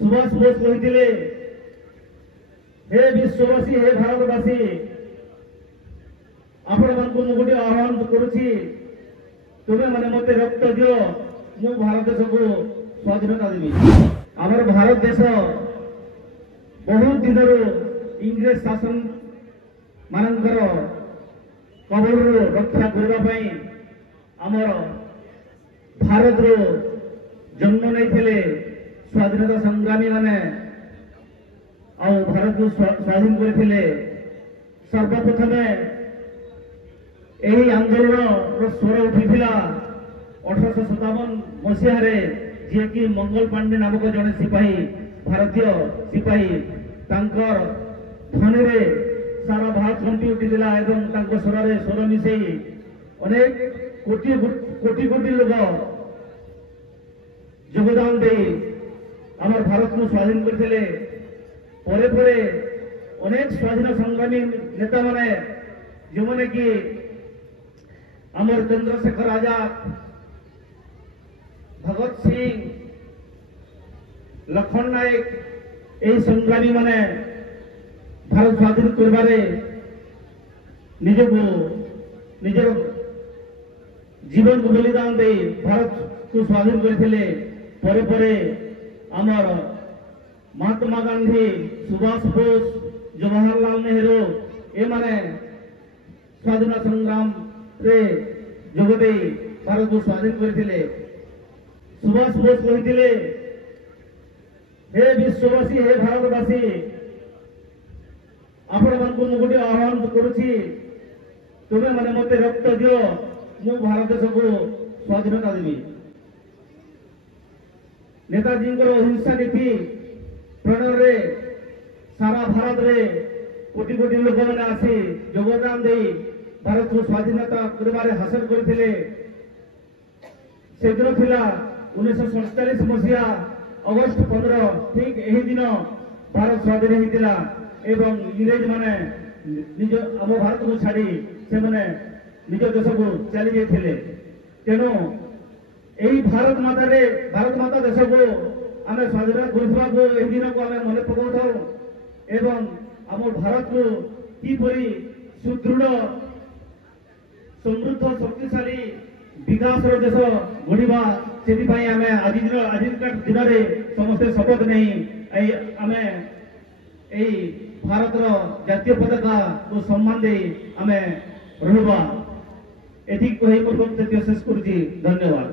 सुभाष बोस कही हे विश्ववासी हे भारतवासी आपण मान गोटे आह्वान करुच्ची तुम्हें मैंने मत रक्त दियो मु भारत देश को स्वाधीनता देवी। आमर भारत देश बहुत दिन इंग्रेज शासन मानकर कबल रक्षा करने आमर भारत जन्म नहीं स्वाधीनता संग्रामी माने भारत को स्वाधीन करते सर्वप्रथम यही आंदोलन स्वर उठी 1857 मसीह जी कि मंगल पांडे नामक जड़े सिपाही भारतीय सिपाही ध्वनि सारा भारत कंपी उठी स्वर स्वर मिसई अनेक कोटी कोटी कोटी लोग योगदान दे आम भारत को स्वाधीन करते अनेक स्वाधीन संग्रामी नेता माने जो माने कि आमर चंद्रशेखर आजाद भगत सिंह लखन नायक यही संग्रामी माने भारत स्वाधीन करबारे निजर जीवन को बलिदान दे भारत को स्वाधीन करते आमर महात्मा गांधी सुभाष बोस जवाहरलाल नेहरू ए माने स्वाधीनता संग्राम रे जोगदे भारत को स्वाधीन करते सुभाष बोस कही हे विश्ववासी हे भारतवासी आपण मान गोटे आह्वान करुच्ची तुम्हें मैंने मत रक्त दियो मु भारत देश को स्वाधीनता देवी। नेताजी अहिंसा नीति प्रणय रे सारा भारत रे कोटी कोटी लोक मैंने आसी योगदान दे भारत को स्वाधीनता करबारे हासिल करथिले। से दिन थिला 1947 मसीहा अगस्त 15 ठीक यही दिन भारत स्वाधीन होता एवं इंग्रेज माने निज आम भारत को छाड़ी से माने निज देश को चली जाते तेणु यही भारत माता देश को आम स्वाधीन कर दिन को आम मन पकाऊ एवं आम भारत को किपरि सुदृढ़ समृद्ध शक्तिशाली विकास देश गढ़ा से आज दिन में समस्ते शपथ नहीं आम भारत जातीय पताका को सम्मान दे आम रहा एति कही शेष कर धन्यवाद।